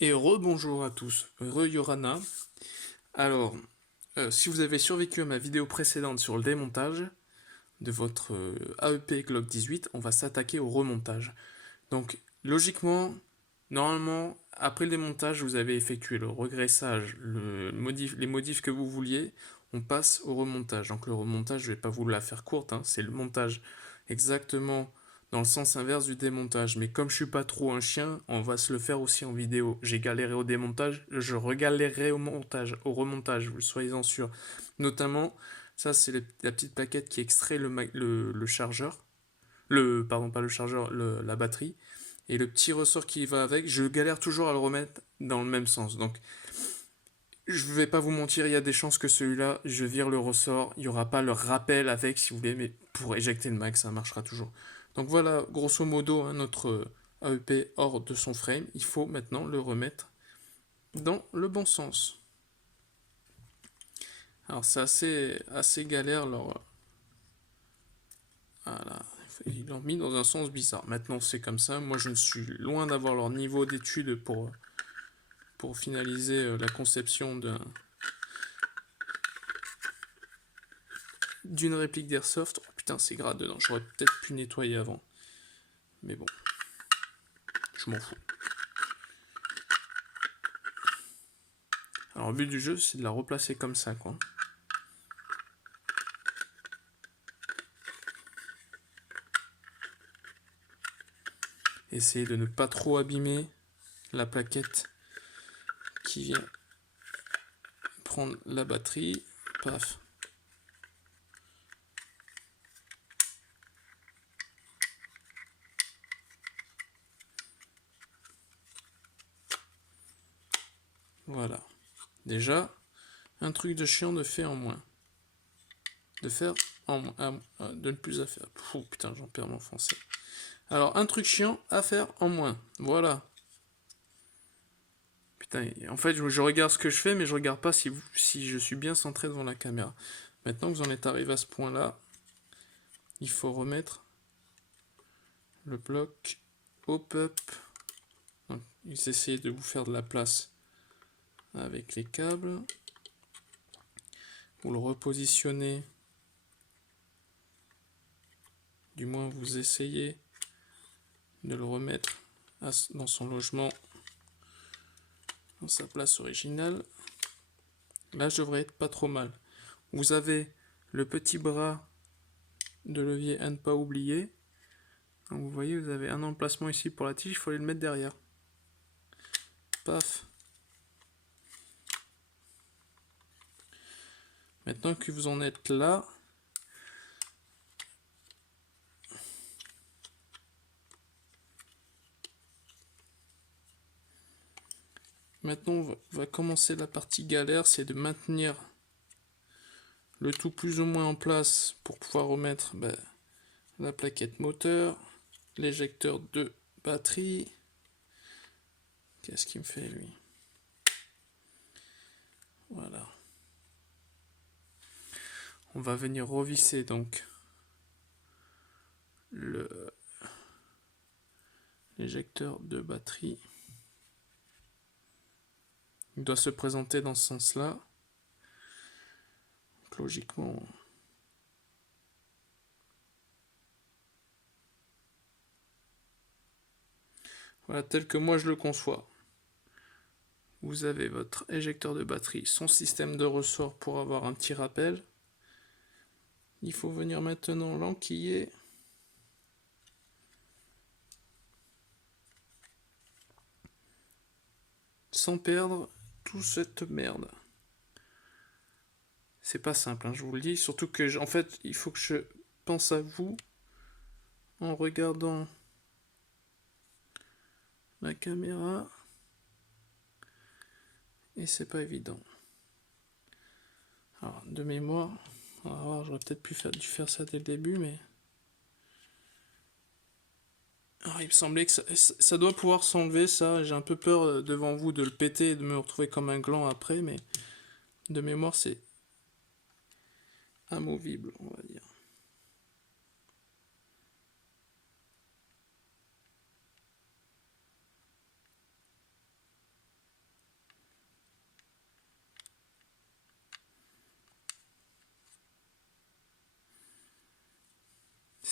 Et rebonjour à tous, re-Yorana. Alors, si vous avez survécu à ma vidéo précédente sur le démontage de votre AEP Glock 18, on va s'attaquer au remontage. Donc, logiquement, normalement, après le démontage, vous avez effectué le regraissage, les modifs que vous vouliez, on passe au remontage. Donc le remontage, je ne vais pas vous la faire courte, hein, c'est le montage exactement dans le sens inverse du démontage. Mais comme je suis pas trop un chien, on va se le faire aussi en vidéo. J'ai galéré au démontage, je regalérerai au montage, au remontage, vous soyez-en sûrs. Notamment, ça c'est la petite plaquette qui extrait le chargeur. Pardon, pas le chargeur, la batterie. Et le petit ressort qui va avec, je galère toujours à le remettre dans le même sens. Donc, je vais pas vous mentir, il y a des chances que celui-là, je vire le ressort. Il n'y aura pas le rappel avec, si vous voulez, mais pour éjecter le mag, ça marchera toujours. Donc voilà, grosso modo, hein, notre AEP hors de son frame. Il faut maintenant le remettre dans le bon sens. Alors c'est assez galère, alors voilà, ils l'ont mis dans un sens bizarre. Maintenant c'est comme ça, moi je ne suis loin d'avoir leur niveau d'étude pour finaliser la conception d'une réplique d'Airsoft. Oh putain, c'est gras dedans, j'aurais peut-être pu nettoyer avant. Mais bon, je m'en fous. Alors le but du jeu, c'est de la replacer comme ça, quoi. Essayez de ne pas trop abîmer la plaquette qui vient prendre la batterie. Paf. Voilà. Déjà, un truc de chiant de faire en moins. De faire en moins. De ne plus à faire. Oh putain, j'en perds mon français. Alors, un truc chiant à faire en moins. Voilà. Putain, en fait, je regarde ce que je fais, mais je regarde pas si je suis bien centré devant la caméra. Maintenant que vous en êtes arrivé à ce point-là, il faut remettre le bloc au pop. Donc, essayez de vous faire de la place avec les câbles. Vous le repositionnez. Du moins, vous essayez de le remettre dans son logement, dans sa place originale. Là, je devrais être pas trop mal. Vous avez le petit bras de levier à ne pas oublier. Donc, vous voyez, vous avez un emplacement ici pour la tige, il faut aller le mettre derrière. Paf. Maintenant que vous en êtes là, maintenant on va commencer la partie galère, c'est de maintenir le tout plus ou moins en place pour pouvoir remettre la plaquette moteur, l'éjecteur de batterie. Qu'est-ce qu'il me fait lui? Voilà. On va venir revisser donc l'éjecteur de batterie. Il doit se présenter dans ce sens-là. Donc, logiquement, voilà, tel que moi je le conçois. Vous avez votre éjecteur de batterie, son système de ressort pour avoir un petit rappel. Il faut venir maintenant l'enquiller. Sans perdre toute cette merde. C'est pas simple, hein, je vous le dis. Surtout que, en fait, il faut que je pense à vous en regardant la caméra. Et c'est pas évident. Alors, de mémoire, on va voir, j'aurais peut-être dû faire ça dès le début, mais... Alors, il me semblait que ça doit pouvoir s'enlever, ça. J'ai un peu peur devant vous de le péter et de me retrouver comme un gland après, mais de mémoire, c'est amovible, on va dire.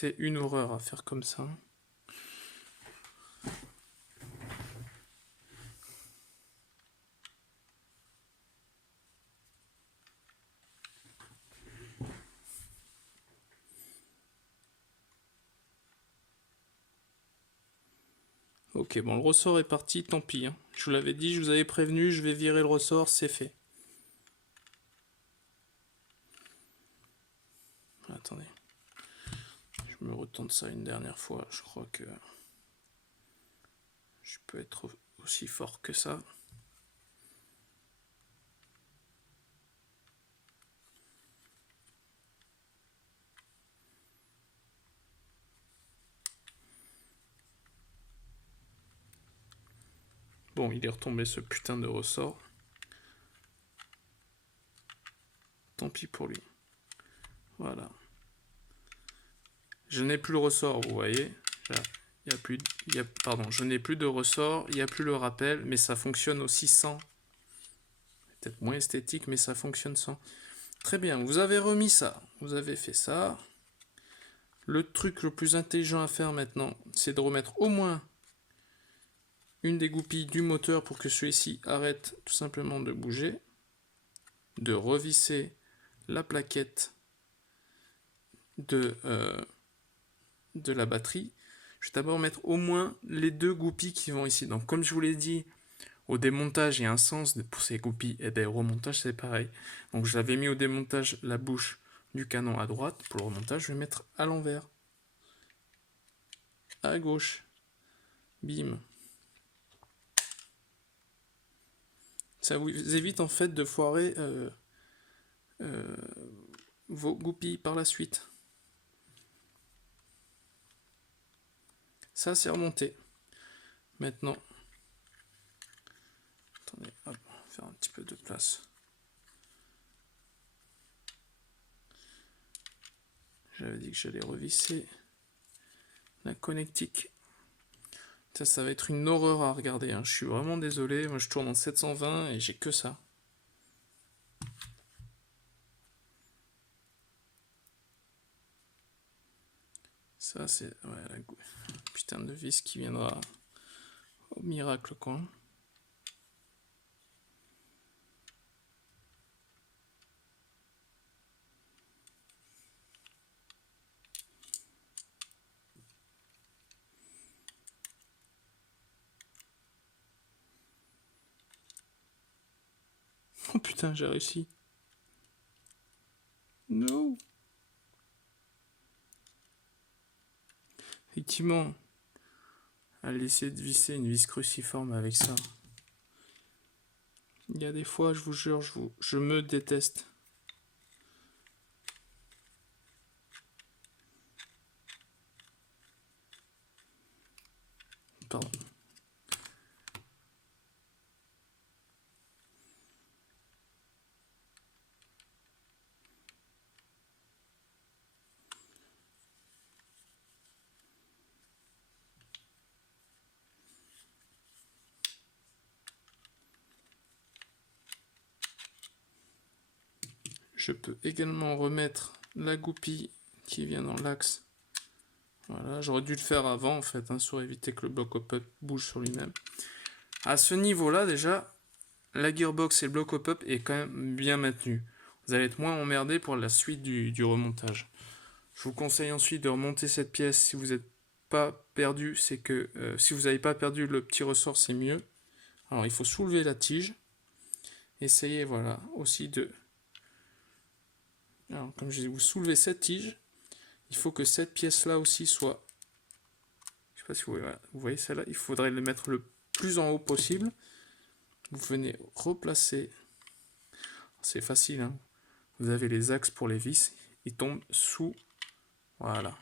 c'est une horreur à faire comme ça. Ok, bon, le ressort est parti, tant pis. Hein. Je vous l'avais dit, je vous avais prévenu, je vais virer le ressort, c'est fait. Attendez. Je me retente ça une dernière fois, je crois que je peux être aussi fort que ça. Bon, il est retombé ce putain de ressort. Tant pis pour lui. Voilà. Je n'ai plus le ressort, vous voyez. Il y a plus, pardon, je n'ai plus de ressort, il n'y a plus le rappel, mais ça fonctionne aussi sans. Peut-être moins esthétique, mais ça fonctionne sans. Très bien, vous avez remis ça, vous avez fait ça. Le truc le plus intelligent à faire maintenant, c'est de remettre au moins une des goupilles du moteur pour que celui-ci arrête tout simplement de bouger. De revisser la plaquette de la batterie. Je vais d'abord mettre au moins les deux goupilles qui vont ici. Donc comme je vous l'ai dit, au démontage il y a un sens pour ces goupilles, et bien au remontage c'est pareil. Donc je l'avais mis au démontage la bouche du canon à droite. Pour le remontage je vais mettre à l'envers. À gauche. Bim. Ça vous évite en fait de foirer vos goupilles par la suite. Ça c'est remonté. Maintenant, attendez, hop, on va faire un petit peu de place. J'avais dit que j'allais revisser la connectique. Ça va être une horreur à regarder. Hein. Je suis vraiment désolé. Moi, je tourne en 720 et j'ai que ça. Ça, c'est la putain de vis qui viendra au miracle, quoi. Oh putain, j'ai réussi. No. Effectivement, allez essayer de visser une vis cruciforme avec ça. Il y a des fois, je vous jure, je me déteste. Pardon. Je peux également remettre la goupille qui vient dans l'axe. Voilà, j'aurais dû le faire avant en fait, hein, pour éviter que le bloc hop-up bouge sur lui-même. À ce niveau-là, déjà, la gearbox et le bloc hop-up est quand même bien maintenu. Vous allez être moins emmerdé pour la suite du remontage. Je vous conseille ensuite de remonter cette pièce si vous n'êtes pas perdu. C'est que si vous n'avez pas perdu le petit ressort, c'est mieux. Alors il faut soulever la tige. Essayez, voilà, aussi de... Alors comme je dis, vous soulevez cette tige. Il faut que cette pièce-là aussi soit... Je sais pas si vous voyez, voilà. Vous voyez celle-là, il faudrait le mettre le plus en haut possible. Vous venez replacer... C'est facile, hein. Vous avez les axes pour les vis. Ils tombent sous... Voilà.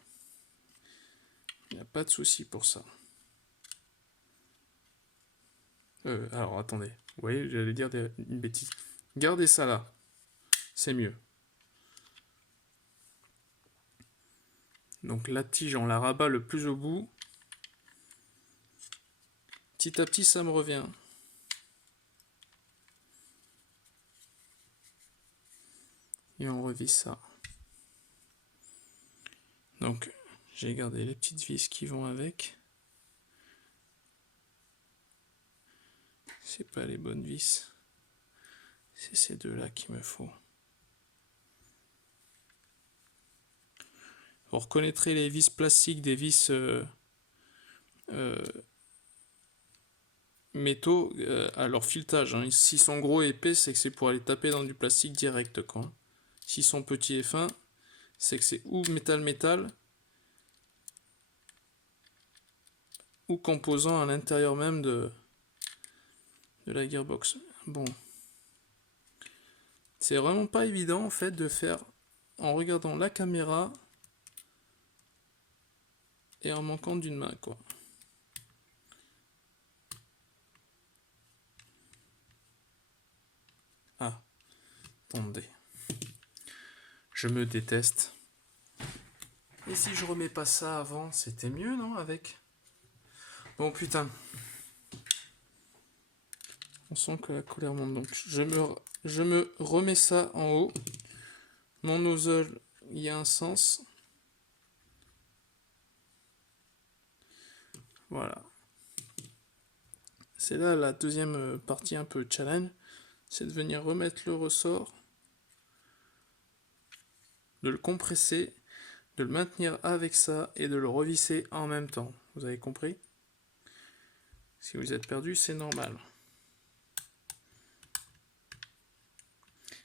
Il n'y a pas de souci pour ça. Alors, attendez. Vous voyez, j'allais dire une bêtise. Gardez ça là. C'est mieux. Donc la tige, on la rabat le plus au bout. Petit à petit, ça me revient. Et on revisse ça. Donc, J'ai gardé les petites vis qui vont avec. C'est pas les bonnes vis. C'est ces deux-là qu'il me faut. Vous reconnaîtrez les vis plastiques des vis métaux à leur filetage. Hein. S'ils sont gros et épais, c'est que c'est pour aller taper dans du plastique direct, quoi. S'ils sont petits et fins, c'est que c'est ou métal-métal, ou composant à l'intérieur même de la gearbox. Bon. C'est vraiment pas évident, en fait, de faire en regardant la caméra et en manquant d'une main, quoi. Ah, attendez. Je me déteste. Et si je remets pas ça avant, c'était mieux, non, avec? Bon, on sent que la colère monte, donc je me remets ça en haut. Mon nozzle, il y a un sens. Voilà. C'est là la deuxième partie un peu challenge. C'est de venir remettre le ressort, de le compresser, de le maintenir avec ça et de le revisser en même temps. Vous avez compris? Si vous êtes perdu, c'est normal.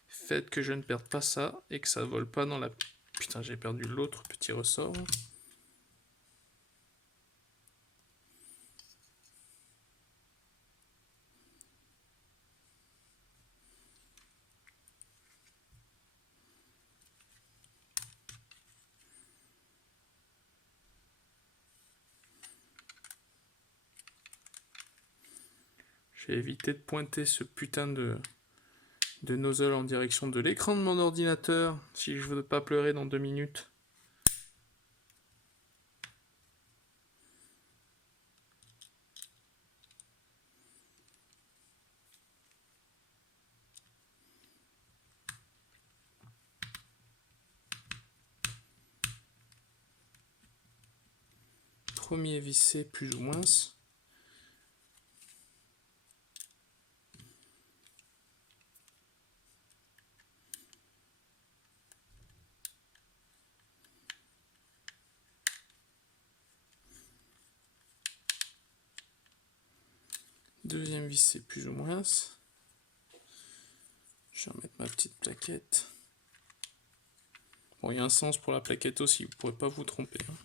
Faites que je ne perde pas ça et que ça vole pas dans la... Putain, j'ai perdu l'autre petit ressort. J'ai évité de pointer ce putain de nozzle en direction de l'écran de mon ordinateur si je veux pas pleurer dans 2 minutes. Premier vissé plus ou moins. Deuxième vissé plus ou moins. Je vais remettre ma petite plaquette. Bon, il y a un sens pour la plaquette aussi, vous ne pourrez pas vous tromper. Hein.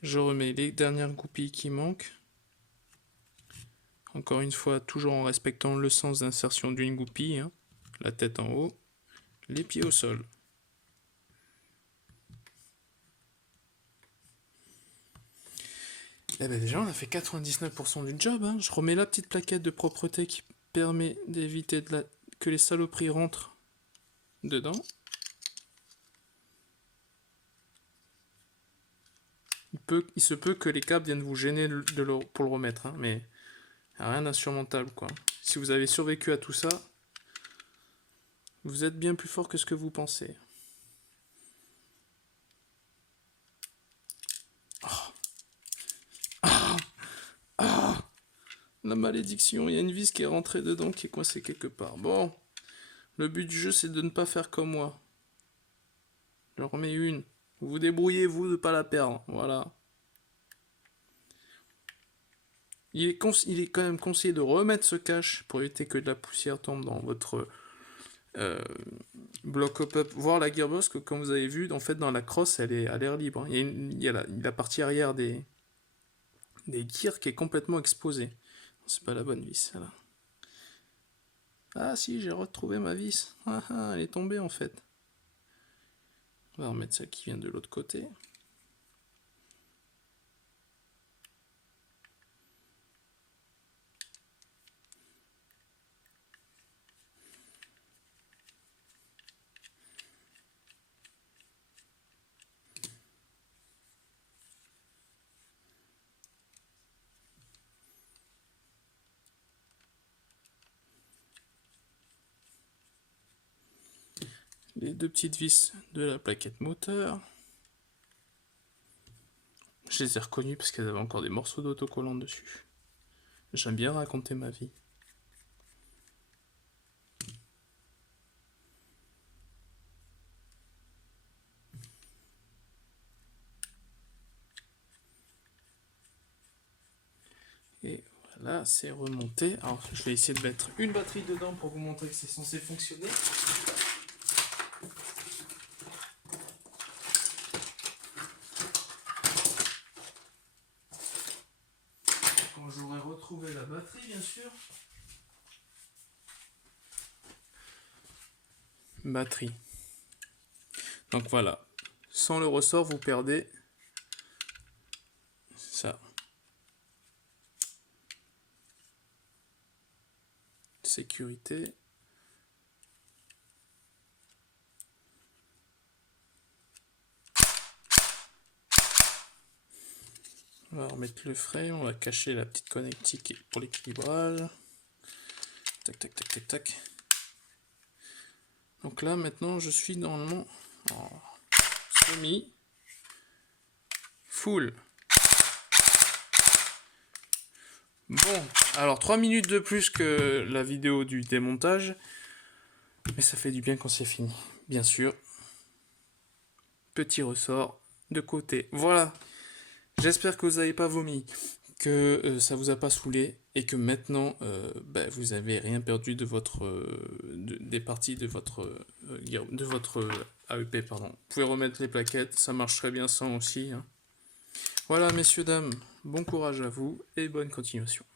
Je remets les dernières goupilles qui manquent. Encore une fois, toujours en respectant le sens d'insertion d'une goupille. Hein. La tête en haut, les pieds au sol. Eh bien déjà, on a fait 99% du job. Hein. Je remets la petite plaquette de propreté qui permet d'éviter que les saloperies rentrent dedans. Il se peut que les câbles viennent vous gêner pour le remettre, hein, mais rien d'insurmontable, quoi. Si vous avez survécu à tout ça, vous êtes bien plus fort que ce que vous pensez. La malédiction, il y a une vis qui est rentrée dedans, qui est coincée quelque part. Bon, le but du jeu, c'est de ne pas faire comme moi. Je remets une. Vous vous débrouillez, vous, de ne pas la perdre. Voilà. Il est quand même conseillé de remettre ce cache pour éviter que de la poussière tombe dans votre bloc up, voir la gearbox, que comme vous avez vu, en fait, dans la crosse, elle est à l'air libre. Il y a la partie arrière des gears qui est complètement exposée. C'est pas la bonne vis, là. Ah si, j'ai retrouvé ma vis. Ah, ah, elle est tombée en fait. On va remettre celle qui vient de l'autre côté. Les deux petites vis de la plaquette moteur. Je les ai reconnus parce qu'elles avaient encore des morceaux d'autocollant dessus. J'aime bien raconter ma vie. Et voilà, c'est remonté. Alors, je vais essayer de mettre une batterie dedans pour vous montrer que c'est censé fonctionner. Quand j'aurai retrouvé la batterie, bien sûr. Batterie. Donc voilà. Sans le ressort, vous perdez ça. Sécurité. On va remettre le frais, on va cacher la petite connectique pour l'équilibrage. Tac, tac, tac, tac, tac. Donc là, maintenant, je suis normalement en semi full. Bon, alors 3 minutes de plus que la vidéo du démontage, mais ça fait du bien quand c'est fini, bien sûr. Petit ressort de côté. Voilà, j'espère que vous n'avez pas vomi, que ça vous a pas saoulé et que maintenant vous avez rien perdu de votre des parties de votre AEP, pardon. Vous pouvez remettre les plaquettes, ça marche très bien sans aussi, hein. Voilà, messieurs, dames, bon courage à vous et bonne continuation.